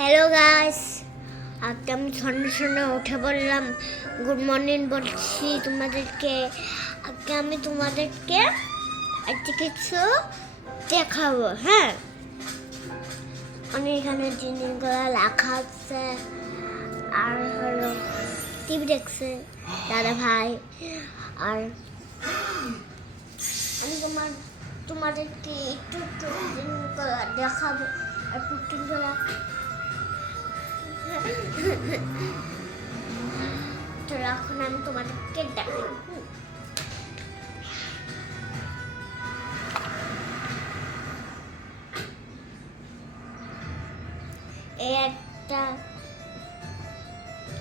Hello guys, আজকে আমি সন্ধ্যে সন্ধ্যে উঠে বললাম গুড মর্নিং বলছি তোমাদেরকে। আজকে আমি তোমাদেরকে একটা কিছু দেখাবো। হ্যাঁ, আমি এখানে জিনিসগুলো লেখা আছে আর হলো টিভি দেখছে দাদা ভাই। আর আমি তোমাদেরকে একটু একটু জিনিসগুলো দেখাবো আর পুতুলগুলো। তো এখন আমি তোমাদেরকে দেখাবো। এই একটা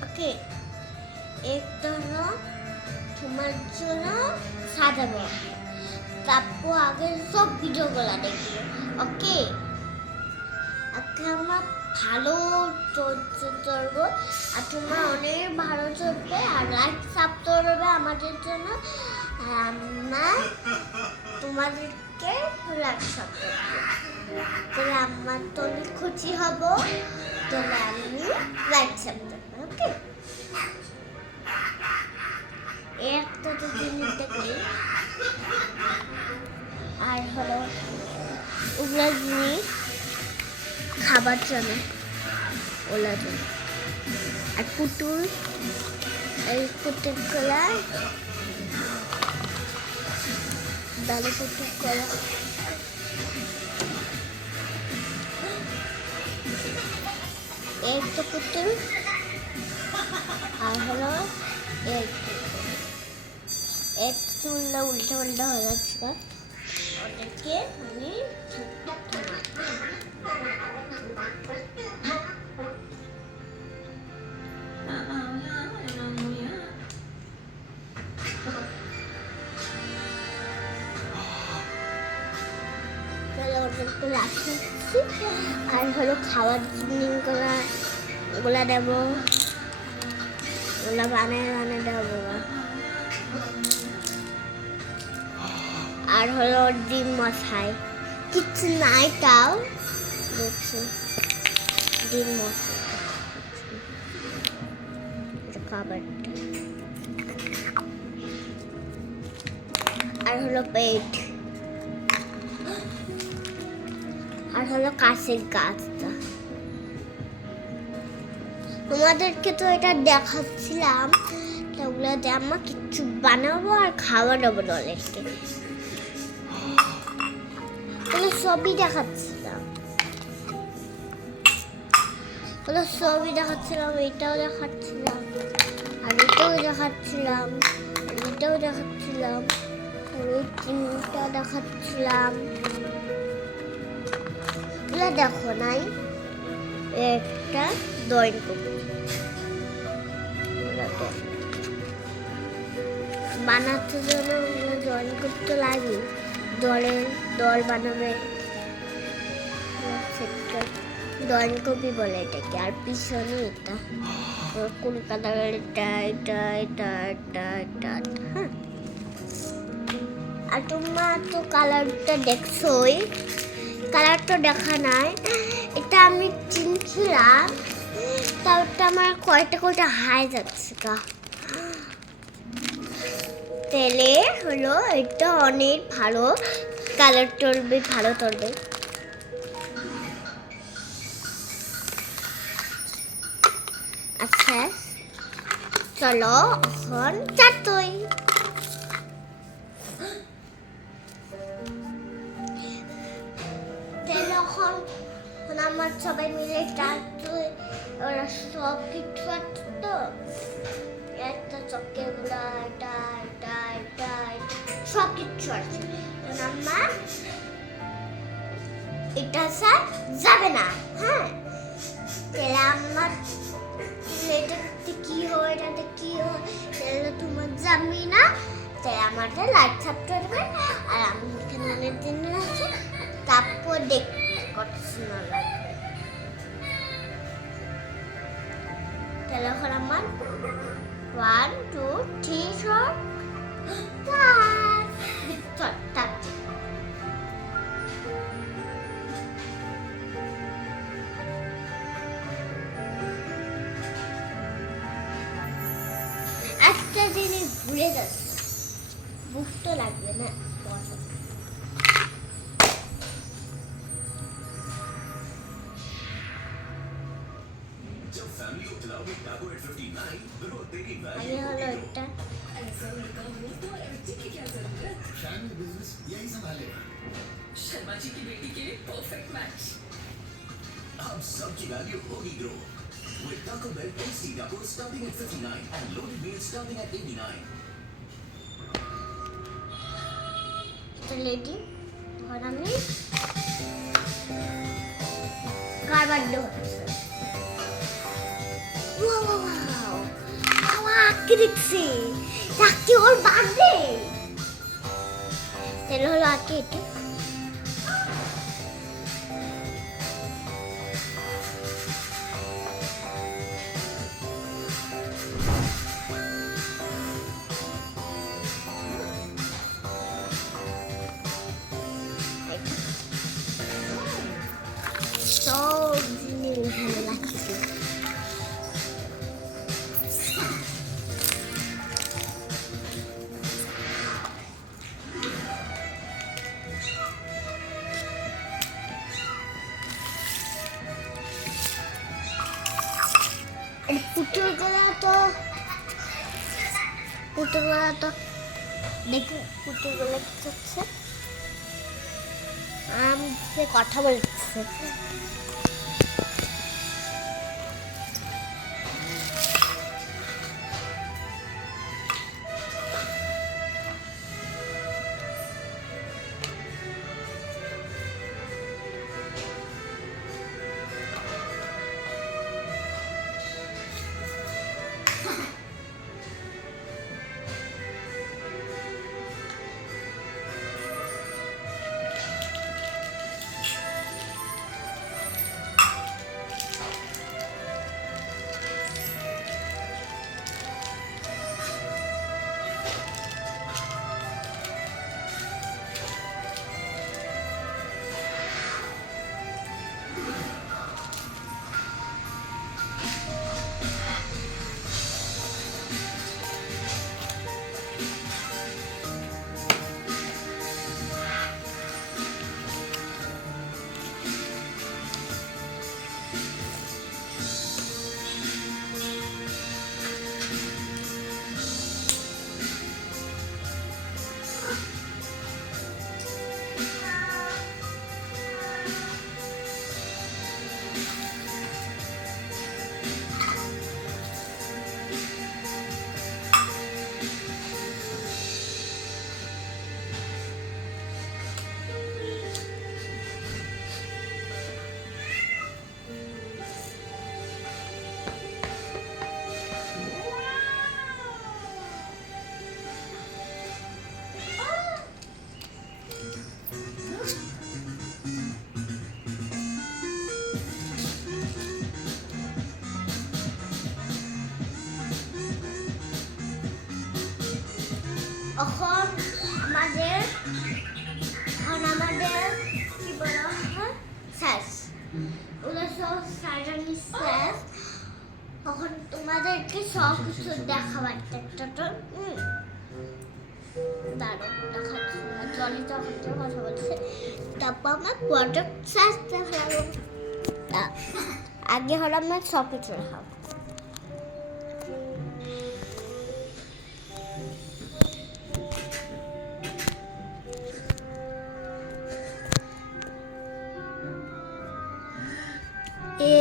ওকে, একটা হলো তোমার জন্য সাজাবো, তারপর আগে সব ভিডিওগুলো দেখবে। ওকে, আজকে আমরা ভালো চলবো আর তোমরা অনেক ভালো চলবে আর লাইক সাব করবে আমাদের জন্য। আমরা তোমাদেরকে লাইক সাব করবো, তাহলে আমার তো অনেক খুশি হব। তাহলে আমি লাইক সাব করবো। ওকে, একটা তো জিনিস দেখি আর হলো ওগুলো জিনিস খাবার জন্য ওলা জন্য। আর পুতুল, এই পুতুলগুলা দাদা পুতুলগুলা এই তো পুতুল আর হলো এক চুলটা উল্টা উল্টা হয়ে যাচ্ছে। ওদেরকে আমি আর হলো খাওয়ার জিনিসগুলা ওগুলা দেবো, ওগুলা বানিয়ে দেবো। আর হলো ডিম মশাই কিছু নাই, তাও দেখছি ডিম মশাই খাবারটা। আর হলো পেট আর হলো কাছের গাছটা। তোমাদেরকে তো এটা দেখাচ্ছিলাম, ওগুলোতে আমরা কিছু বানাবো আর খাওয়া দেবো ডলেরকে। তাহলে সবই দেখাচ্ছিলাম, এটাও দেখাচ্ছিলাম আর এটাও দেখাচ্ছিলাম আর এটাও দেখাচ্ছিলাম আর এই চিমটা দেখাচ্ছিলাম। দেখো নাই একটা ড্রয়িং করবো, বানাতে জন্য ড্রয়িং করতে লাগে। দল বানাবে, ড্রয়িং কপি বলে এটাকে। আর পিছনে এটা কলকাতার এটা এটা এটা এটা এটা। হ্যাঁ, আর তোমরা তো কালারটা দেখছোই, কালারটা দেখা নাই। এটা আমি চিনছিলাম, তাও ওটা আমার কয়টা হাই যাচ্ছে গা। তেলে হলো এটা অনেক ভালো কালার তুলবে, ভালো তুলবে। আচ্ছা চলো এখন চাটই। আমার সবাই মিলে চাটই, ওরা সব কিছু আছে তো, একটা চক্কেগুলা এটা এটা এটা সব কিছু আছে। আম্মা এটা স্যার যাবে না। হ্যাঁ, তাহলে আমার এটাতে কি হয়, এটাতে কি হয়, তাহলে তোমার যাবি না। তাই আমারটা লাইট সাপ করবে আর আমি এখানে অনেক দিন আছে, তারপর দেখতে করছি না লাগবে। তাহলে এখন আমার 1 2 3 4 5 একটা জিনিস ভুলে যাচ্ছে, বুক তো লাগবে না বসো। जब फैमिली को खिलाओगे टाको एट 59 बिल्कुल तेरी আগে হলো এটা ऐसा लड़का हो तो एफजी की क्या जरूरत? फैमिली बिजनेस यही संभालेगा। शर्मा जी की बेटी के लिए परफेक्ट मैच। अब सबकी वैल्यू होगी grow with Taco Bell tasty tacos starting at 59 and loaded meals starting at 89. এটা রেডি। আর আমি কার বার্থডে হচ্ছে, ওয়াও আজকে দেখছি আজকে ওর বার্থডে। তাহলে হলো আজকে এটা সব জিনিস ভালো লাগছে। পুতুলগুলো তো দেখুন, পুতুলগুলো কি করছে, সে কথা বলছে। এখন আমাদের কি বলা হয় শেষ, ওদের সব সাজানি শেষ। তখন তোমাদেরকে সব কিছু দেখাবো একটা দাঁড়ো দেখাচ্ছি। জলি তখন কথা বলছে, তারপর আমার প্রোডাক্ট শেষ দেখাবো। আগে হলো আমার সব কিছু দেখাবো।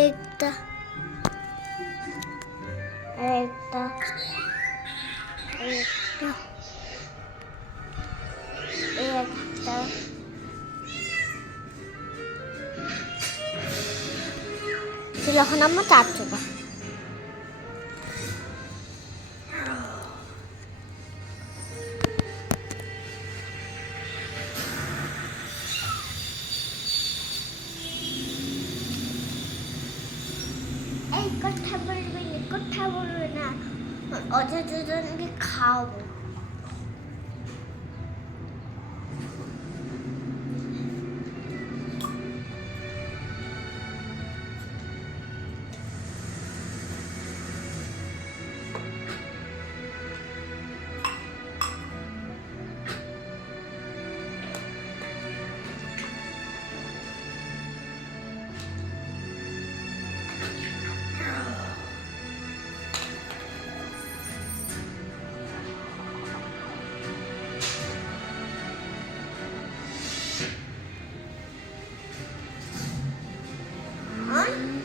একটা একটা একটা একটা যখন আমরা 4 টাকা কথা বলবে না, অযথজনকে খাওয়াবো।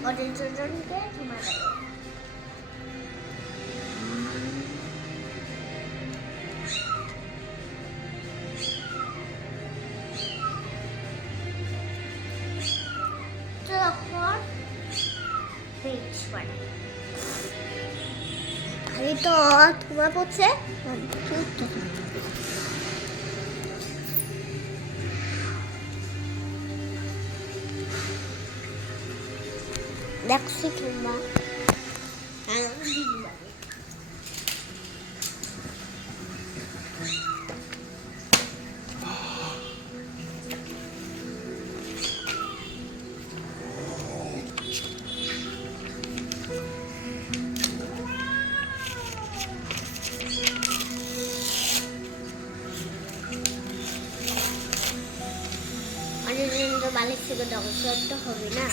ওদের দুজনকে ঘুমা দেবে। তখন বেশ পড়ে খালি তো ঘুমা পড়ছে দেখছি তোমরা অনেকদিন তো বালিশ থেকে ডক্টর তো হবে না।